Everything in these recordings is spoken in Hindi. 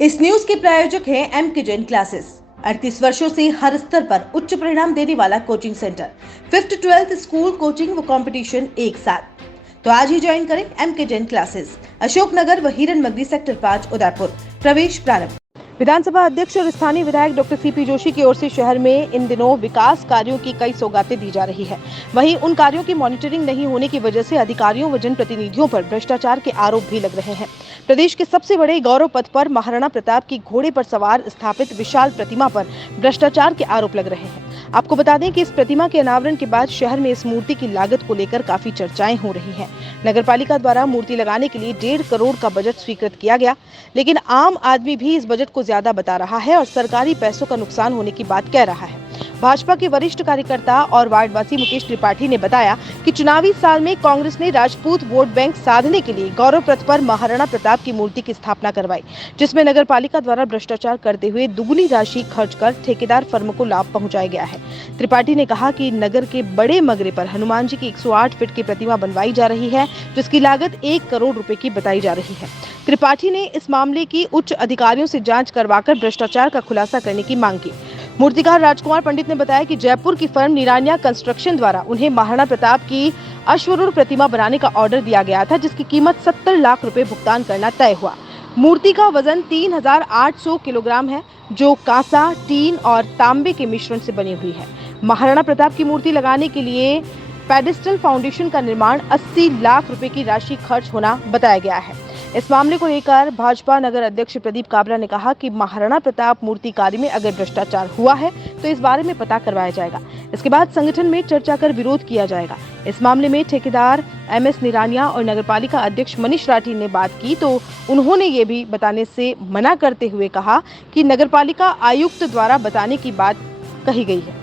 इस न्यूज के प्रायोजक हैं एम के जैन क्लासेस। 38 वर्षों से हर स्तर पर उच्च परिणाम देने वाला coaching centre. 5th 12th school coaching व कंपटीशन एक साथ। तो आज ही ज्वाइन करें एम के जैन क्लासेस, अशोकनगर व हिरन मगरी सेक्टर 5 उदयपुर। प्रवेश प्रारंभ। विधानसभा अध्यक्ष और स्थानीय विधायक डॉक्टर सीपी जोशी की ओर से शहर में इन दिनों विकास कार्यों की कई सौगातें दी जा रही है। वहीं उन कार्यों की मॉनिटरिंग नहीं होने की वजह से अधिकारियों व जनप्रतिनिधियों पर भ्रष्टाचार के आरोप भी लग रहे हैं। प्रदेश के सबसे बड़े गौरव पथ पर महाराणा प्रताप की घोड़े पर सवार स्थापित विशाल प्रतिमा पर भ्रष्टाचार के आरोप लग रहे हैं। आपको बता दें कि इस प्रतिमा के अनावरण के बाद शहर में इस मूर्ति की लागत को लेकर काफी चर्चाएं हो रही हैं। नगरपालिका द्वारा मूर्ति लगाने के लिए 1.5 करोड़ का बजट स्वीकृत किया गया, लेकिन आम आदमी भी इस बजट को ज्यादा बता रहा है और सरकारी पैसों का नुकसान होने की बात कह रहा है। भाजपा के वरिष्ठ कार्यकर्ता और वार्डवासी मुकेश त्रिपाठी ने बताया कि चुनावी साल में कांग्रेस ने राजपूत वोट बैंक साधने के लिए गौरव पथ पर महाराणा प्रताप की मूर्ति की स्थापना करवाई, जिसमें नगरपालिका द्वारा भ्रष्टाचार करते हुए दुगुनी राशि खर्च कर ठेकेदार फर्म को लाभ पहुंचाया गया है। त्रिपाठी ने कहा कि नगर के बड़े मगरे पर हनुमान जी की 108 फीट की प्रतिमा बनवाई जा रही है, जिसकी लागत 1 करोड़ रुपए की बताई जा रही है। त्रिपाठी ने इस मामले की उच्च अधिकारियों से जांच करवाकर भ्रष्टाचार का खुलासा करने की मांग की। मूर्तिकार राजकुमार पंडित ने बताया कि जयपुर की फर्म निरानिया कंस्ट्रक्शन द्वारा उन्हें महाराणा प्रताप की अश्वरूढ़ प्रतिमा बनाने का ऑर्डर दिया गया था, जिसकी कीमत 70 लाख रुपए भुगतान करना तय हुआ। मूर्ति का वजन 3800 किलोग्राम है, जो कांसा, टीन और तांबे के मिश्रण से बनी हुई है। महाराणा प्रताप की मूर्ति लगाने के लिए पेडिस्टल फाउंडेशन का निर्माण 80 लाख रुपए की राशि खर्च होना बताया गया है। इस मामले को लेकर भाजपा नगर अध्यक्ष प्रदीप काबरा ने कहा कि महाराणा प्रताप मूर्तिकारी में अगर भ्रष्टाचार हुआ है तो इस बारे में पता करवाया जाएगा। इसके बाद संगठन में चर्चा कर विरोध किया जाएगा। इस मामले में ठेकेदार एमएस निरानिया और नगरपालिका अध्यक्ष मनीष राठी ने बात की तो उन्होंने ये भी बताने से मना करते हुए कहा कि नगरपालिका आयुक्त द्वारा बताने की बात कही गई है।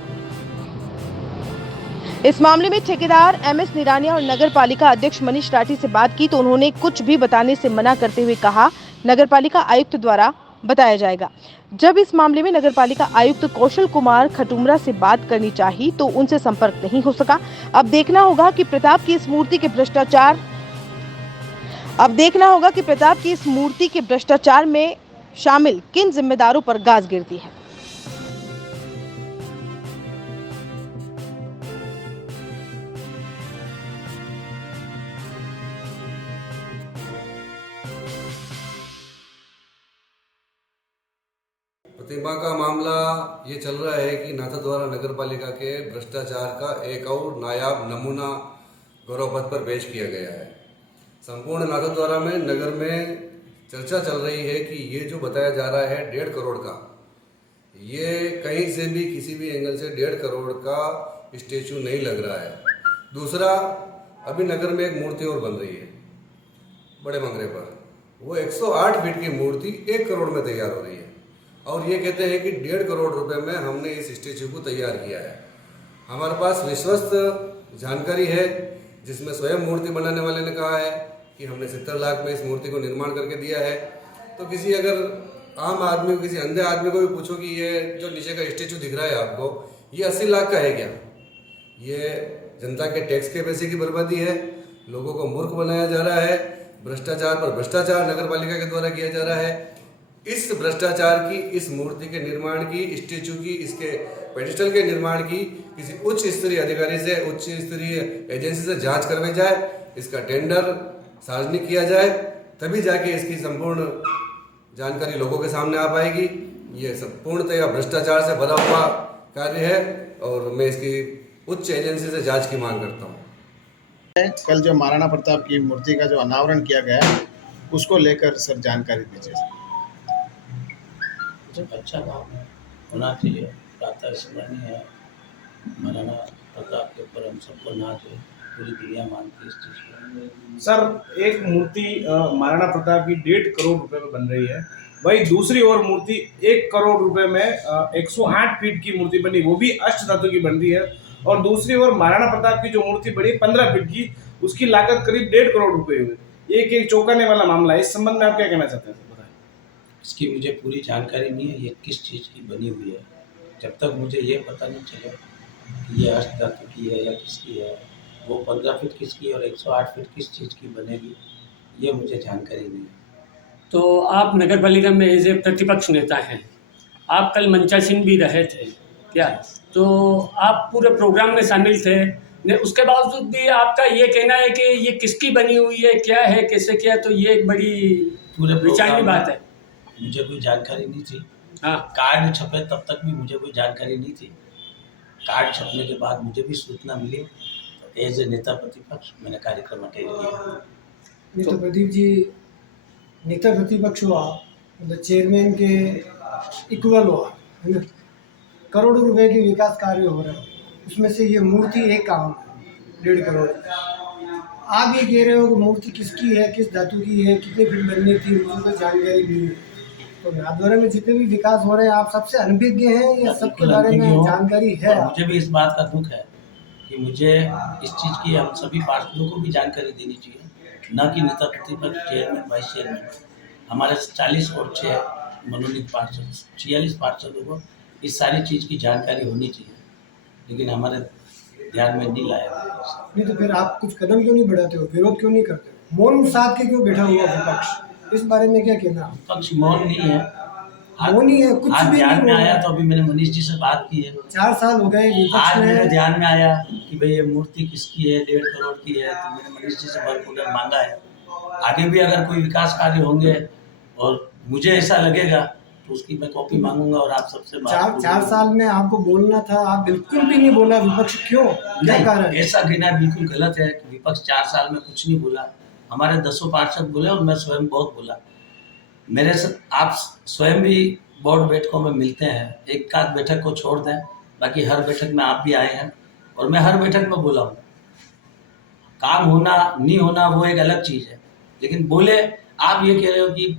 इस मामले में ठेकेदार एमएस निरानिया और नगर पालिका अध्यक्ष मनीष राठी से बात की तो उन्होंने कुछ भी बताने से मना करते हुए कहा नगरपालिका आयुक्त द्वारा बताया जाएगा। जब इस मामले में नगरपालिका आयुक्त कौशल कुमार खटुमरा से बात करनी चाहिए तो उनसे संपर्क नहीं हो सका। अब देखना होगा कि प्रताप की इस मूर्ति के भ्रष्टाचार में शामिल किन जिम्मेदारों पर गाज गिरती है। प्रतिमा का मामला ये चल रहा है कि नाथा द्वारा नगर पालिका के भ्रष्टाचार का एक और नायाब नमूना गौरवपथ पर पेश किया गया है। संपूर्ण नाथा द्वारा में नगर में चर्चा चल रही है कि ये जो बताया जा रहा है 1.5 करोड़ का, ये कहीं से भी किसी भी एंगल से 1.5 करोड़ का स्टेचू नहीं लग रहा है। दूसरा, अभी नगर में एक मूर्ति और बन रही है बड़े मंगरे पर, वो 108 फीट की मूर्ति 1 करोड़ में तैयार हो रही है और ये कहते हैं कि 1.5 करोड़ रुपए में हमने इस स्टेचू को तैयार किया है। हमारे पास विश्वस्त जानकारी है जिसमें स्वयं मूर्ति बनाने वाले ने कहा है कि हमने 70 लाख में इस मूर्ति को निर्माण करके दिया है। तो किसी अगर आम आदमी को, किसी अंधे आदमी को भी पूछो कि ये जो नीचे का स्टेचू दिख रहा है आपको, ये 80 लाख का है क्या? ये जनता के टैक्स के पैसे की बर्बादी है। लोगों को मूर्ख बनाया जा रहा है। भ्रष्टाचार पर भ्रष्टाचार नगर पालिका के द्वारा किया जा रहा है। इस भ्रष्टाचार की, इस मूर्ति के निर्माण की, स्टेचू की, इसके पेडिस्टल के निर्माण की किसी उच्च स्तरीय अधिकारी से, उच्च स्तरीय एजेंसी से जांच करवाई जाए, इसका टेंडर सार्वजनिक किया जाए, तभी जाके इसकी संपूर्ण जानकारी लोगों के सामने आ पाएगी। ये सब पूर्णतया भ्रष्टाचार से भरा हुआ कार्य है और मैं इसकी उच्च एजेंसी से जांच की मांग करता हूँ। कल जो महाराणा प्रताप की मूर्ति का जो अनावरण किया गया उसको लेकर सर जानकारी दीजिए। अच्छा काम होना चाहिए, प्रातः स्मरणीय है। महाराणा प्रताप के ऊपर हम सबको नाच है, पूरी दुनिया मानती है इस चीज़ को। सर, एक मूर्ति महाराणा प्रताप की 1.5 करोड़ रुपए में बन रही है, वही दूसरी और मूर्ति 1 करोड़ रुपए में 108 फीट की मूर्ति बनी, वो भी अष्ट धातु की बन रही है। और दूसरी ओर महाराणा प्रताप की जो मूर्ति बनी 15 फीट की, उसकी लागत करीब 1.5 करोड़ रुपए हुई। एक चौंकाने वाला मामला है। इस संबंध में आप क्या कहना चाहते हैं? इसकी मुझे पूरी जानकारी नहीं है, ये किस चीज़ की बनी हुई है। जब तक मुझे ये पता नहीं चले कि ये अष्ट धातु की है या किसकी है, वो 15 फीट किसकी और 108 फीट किस चीज़ की बनेगी, ये मुझे जानकारी नहीं है। तो आप नगर पालिका में एज ए प्रतिपक्ष नेता हैं, आप कल मंचासीन भी रहे थे क्या? तो आप पूरे प्रोग्राम में शामिल थे, ने उसके बावजूद भी आपका ये कहना है कि ये किसकी बनी हुई है, क्या है, कैसे किया, तो ये एक बड़ी पूरे विचारणी प्रोग्राम बात है। मुझे कोई जानकारी नहीं थी। हाँ, कार्ड छपे तब तक भी मुझे कोई जानकारी नहीं थी। कार्ड छपने के बाद मुझे भी सूचना मिली, तो एज ए नेता प्रतिपक्ष मैंने कार्यक्रम अटेंड किया। नहीं तो प्रदीप जी नेता प्रतिपक्ष हुआ, मतलब चेयरमैन के इक्वल हुआ, है ना। करोड़ों रुपए के विकास कार्य हो रहे हैं, उसमें से ये मूर्ति एक काम है 1.5 करोड़ की। आप ये कह रहे हो कि मूर्ति किसकी है, किस धातु की है, कितनी फीट बननी थी, मुझे कोई जानकारी नहीं है। तो नाथद्वारा में जितने भी विकास हो रहे हैं, आप सबसे अनभिज्ञ हैं या सबके बारे में जानकारी है? और मुझे भी इस बात का दुख है कि मुझे इस चीज़ की हम सभी पार्षदों को भी जानकारी देनी चाहिए, न कि नेता प्रतिपक्ष, चेयरमैन, वाइस चेयरमैन। हमारे 40 और 6 मनोनीत पार्षद, 46 पार्षदों को इस सारी चीज़ की जानकारी होनी चाहिए, लेकिन हमारे ध्यान में नहीं लाया गया। नहीं तो फिर आप कुछ कदम क्यों नहीं बढ़ाते हो, विरोध क्यों नहीं करते हो? मौन साध के क्यों बैठा हुआ विपक्ष, इस बारे में क्या कहना? विपक्ष मौन नहीं है, मौन ही है, कुछ आज भी ध्यान नहीं में बोल आया रहा। तो अभी मैंने मनीष जी से बात की है। 4 साल हो गए विपक्ष आज मेरे में। ध्यान में आया कि भाई ये मूर्ति किसकी है, 1.5 करोड़ की है, तो मैंने मनीष जी से वर्क ऑर्डर मांगा है। आगे भी अगर कोई विकास कार्य होंगे और मुझे ऐसा लगेगा तो उसकी मैं कॉपी मांगूंगा और आप सबसे बात 4 साल में आपको बोलना था, आप बिल्कुल भी नहीं बोला। विपक्ष क्यों, क्या कारण? नहीं, ऐसा कहना बिल्कुल गलत है कि विपक्ष 4 साल में कुछ नहीं बोला। हमारे 10 पार्षद बोले और मैं स्वयं बहुत बोला। मेरे से आप स्वयं भी बोर्ड बैठकों में मिलते हैं, एक आध बैठक को छोड़ दें, बाकी हर बैठक में आप भी आए हैं और मैं हर बैठक में बोला हूँ। काम होना नहीं होना वो एक अलग चीज़ है, लेकिन बोले आप ये कह रहे हो कि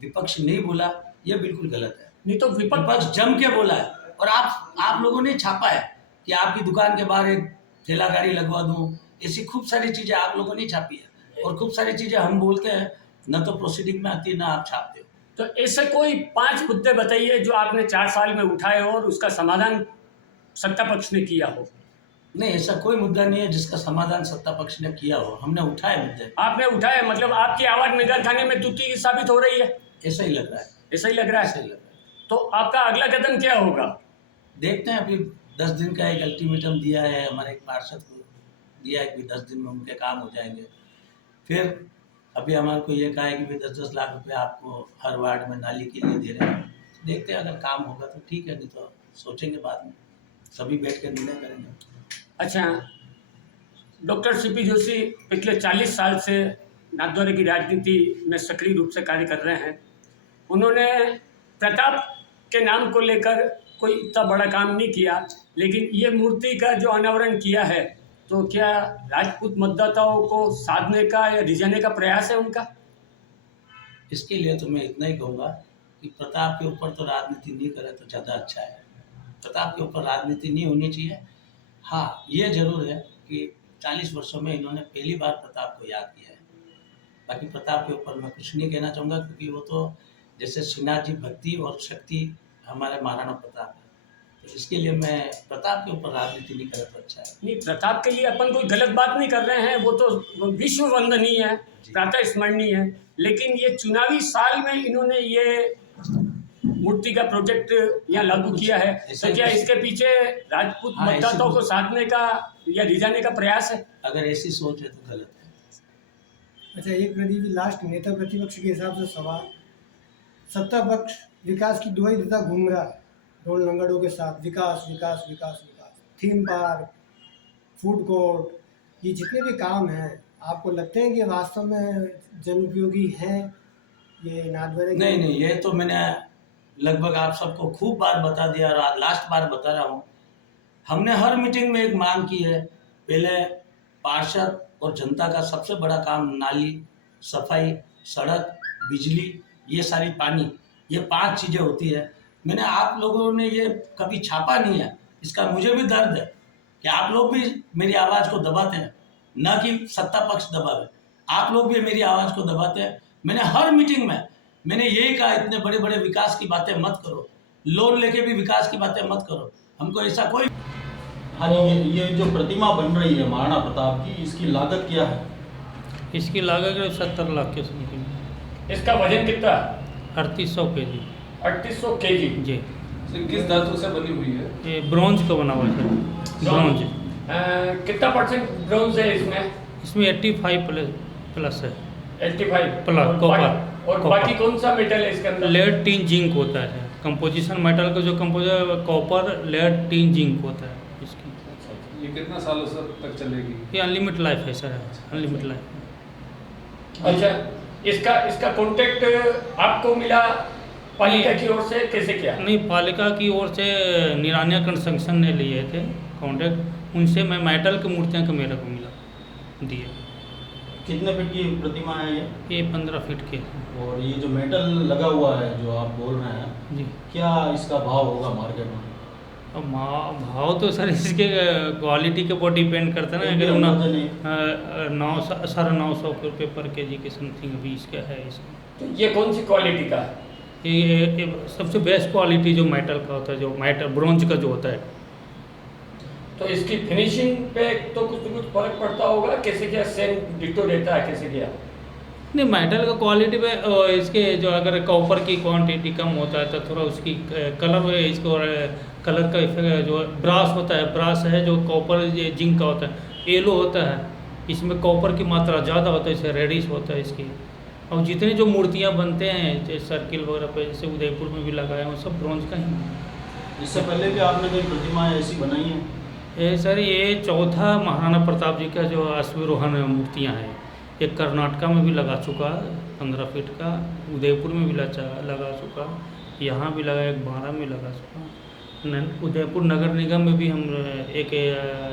विपक्ष नहीं बोला, ये बिल्कुल गलत है। नहीं तो विपक्ष जम के बोला है और आप लोगों ने छापा है कि आपकी दुकान के बाहर एक ठेला गाड़ी लगवा दूं, ऐसी खूब सारी चीज़ें आप लोगों ने छापी है और खूब सारी चीज़ें हम बोलते हैं, न तो प्रोसीडिंग में आती है ना आप छापते हो। तो ऐसे कोई 5 मुद्दे बताइए जो आपने 4 साल में उठाए हो और उसका समाधान सत्ता पक्ष ने किया हो। नहीं, ऐसा कोई मुद्दा नहीं है जिसका समाधान सत्ता पक्ष ने किया हो। हमने उठाए मुद्दे। आपने उठाए, मतलब आपकी आवाज नगर थाने में तुती साबित हो रही है, ऐसा ही लग रहा है। ऐसा ही लग रहा ऐसा है। ही लग रहा है। तो आपका अगला कदम क्या होगा? देखते हैं, अभी 10 दिन का एक अल्टीमेटम दिया है हमारे एक पार्षद को, दिया है कि 10 दिन में उनके काम हो जाएंगे। फिर अभी हमारे को ये कहा है कि भाई 10-10 लाख रुपए आपको हर वार्ड में नाली के लिए दे रहे हैं। देखते हैं, अगर काम होगा तो ठीक है, नहीं तो सोचेंगे बाद में, सभी बैठ कर निर्णय करेंगे। अच्छा, डॉक्टर सीपी जोशी पिछले 40 साल से नाथद्वारा की राजनीति में सक्रिय रूप से कार्य कर रहे हैं। उन्होंने प्रताप के नाम को लेकर कोई इतना बड़ा काम नहीं किया, लेकिन ये मूर्ति का जो अनावरण किया है, तो क्या राजपूत मतदाताओं को साधने का या रिझाने का प्रयास है उनका? इसके लिए तो मैं इतना ही कहूँगा कि प्रताप के ऊपर तो राजनीति नहीं करे तो ज़्यादा अच्छा है। प्रताप के ऊपर राजनीति नहीं होनी चाहिए। हाँ, ये जरूर है कि 40 वर्षों में इन्होंने पहली बार प्रताप को याद किया है। बाकी प्रताप के ऊपर मैं कुछ नहीं कहना चाहूँगा, क्योंकि वो तो जैसे श्रीनाथ जी भक्ति और शक्ति हमारे महाराणा प्रताप है, तो इसके लिए मैं प्रताप के ऊपर राजनीति नहीं करे तो अच्छा है। नहीं, प्रताप के लिए अपन कोई गलत बात नहीं कर रहे हैं, वो तो विश्व वंदनीय है, प्रातः स्मरणीय है। लेकिन ये चुनावी साल में इन्होंने ये मूर्ति का प्रोजेक्ट यहाँ लागू किया है, तो क्या इसके पीछे राजपूत मतदाताओं को साधने का या रिझाने का प्रयास है? अगर ऐसी सोच है तो गलत है। अच्छा, एक प्रदीप लास्ट नेता प्रतिपक्ष के हिसाब से सवाल, सत्ता पक्ष विकास की दुहाई देता घूम रहा है ढोल लंगड़ों के साथ, विकास विकास विकास विकास, थीम पार्क, फूड कोर्ट, ये जितने भी काम हैं, आपको लगते हैं कि वास्तव में जन उपयोगी हैं ये नाथद्वारा? नहीं, ये तो मैंने लगभग आप सबको खूब बार बता दिया और आज लास्ट बार बता रहा हूँ। हमने हर मीटिंग में एक मांग की है, पहले पार्षद और जनता का सबसे बड़ा काम नाली, सफाई, सड़क, बिजली, ये सारी पानी, ये 5 चीज़ें होती है। मैंने आप लोगों ने ये कभी छापा नहीं है, इसका मुझे भी दर्द है कि आप लोग भी मेरी आवाज़ को दबाते हैं, न कि सत्ता पक्ष दबावे। आप लोग भी मेरी आवाज़ को दबाते हैं। मैंने हर मीटिंग में मैंने यही कहा, इतने बड़े बड़े विकास की बातें मत करो, लोन लेके भी विकास की बातें मत करो, हमको ऐसा कोई। हाँ जी, ये जो प्रतिमा बन रही है महाराणा प्रताप की, इसकी लागत क्या है? इसकी लागत 70 लाख के समथिंग। इसका वजन कितना? 3800 kg। 3800 kg। जी। किस धातु से बनी हुई है? ये ब्रॉन्ज का बना हुआ है सर। ब्रॉन्ज। कितना परसेंट ब्रॉन्ज है इसमें? इसमें 85 प्लस है। 85 प्लस कॉपर। और बाकी कौन सा मेटल है इसके अंदर? लेड टिन जिंक होता है। कंपोजिशन मेटल का जो composer copper lead tin zinc होता है इसकी। ये कितना सालों से तक चलेगी? ये अनलिमिटेड लाइफ है सर, अनलिमिटेड लाइफ। अच्छा, इसका कॉन्टेक्ट आपको मिला पालिका की ओर से, कैसे किया? नहीं, पालिका की ओर से निरानिया कंस्ट्रक्शन ने लिए थे कॉन्टेक्ट, उनसे मैं मेटल की मूर्तियाँ का मेरे को मिला दिए। कितने फीट की प्रतिमा है ये 15 फीट के। और ये जो मेटल लगा हुआ है जो आप बोल रहे हैं जी, क्या इसका भाव होगा मार्केट में? अब भाव तो सर इसके क्वालिटी के ऊपर डिपेंड करता है ना। अगर ना 900 रुपये पर केजी के समथिंग अभी इसका है इसमें। तो ये कौन सी क्वालिटी का है? ये सबसे बेस्ट क्वालिटी जो मेटल का होता है, जो मेटल ब्रॉन्ज का जो होता है। तो इसकी फिनिशिंग पे तो कुछ फर्क पड़ता होगा, कैसे क्या सेम डिटो देता है, कैसे क्या? नहीं, मेटल का क्वालिटी पे इसके जो अगर कॉपर की क्वांटिटी कम होता है तो थोड़ा उसकी कलर इसको कलर का इफेक्ट जो ब्रास होता है, ब्रास है जो कॉपर जिंक का होता है, येलो होता है। इसमें कॉपर की मात्रा ज़्यादा होता है, इससे रेडिश होता है इसकी। और जितनी जो मूर्तियाँ बनते हैं जैसे सर्किल वगैरह पे, जैसे उदयपुर में भी लगाए हैं, वो सब ब्रॉन्ज का ही। इससे पहले भी आपने कोई प्रतिमाएं ऐसी बनाई हैं? ये सर ये चौथा महाराणा प्रताप जी का जो अश्वारोहण मूर्तियाँ हैं। एक कर्नाटका में भी लगा चुका 15 फीट का, उदयपुर में भी लगा चुका, यहाँ भी लगा, एक 12 में लगा चुका। उदयपुर नगर निगम में भी हम एक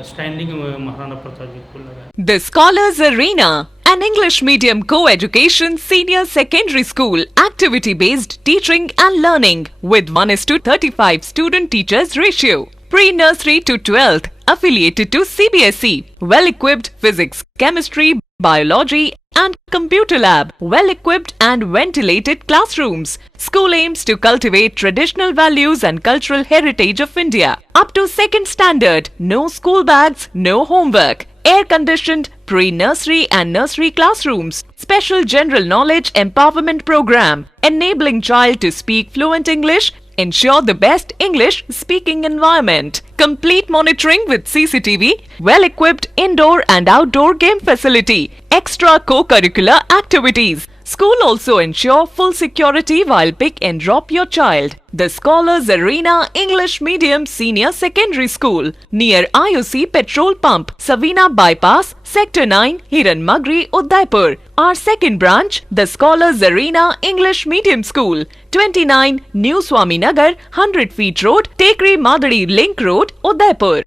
स्टैंडिंग में महाराणा प्रताप जी को लगा। The Scholars Arena, an English medium co-education senior secondary school, activity-based teaching and learning with 1:35 student-teachers ratio. Pre-nursery to 12th, affiliated to CBSE. Well-equipped physics, chemistry, biology and computer lab. Well-equipped and ventilated classrooms. School aims to cultivate traditional values and cultural heritage of India. Up to 2nd standard, no school bags, no homework. Air-conditioned pre-nursery and nursery classrooms. Special general knowledge empowerment program. Enabling child to speak fluent English. Ensure the best English speaking environment. Complete monitoring with CCTV. Well-equipped indoor and outdoor game facility. Extra co-curricular activities. School also ensure full security while pick and drop your child. The Scholars Arena English Medium Senior Secondary School near IOC Petrol Pump, Savina Bypass, Sector 9, Hiranmagri, Udaipur. Our second branch, the Scholars Arena English Medium School, 29 New Swami Nagar, 100 Feet Road, Tekri Madadi Link Road, Udaipur.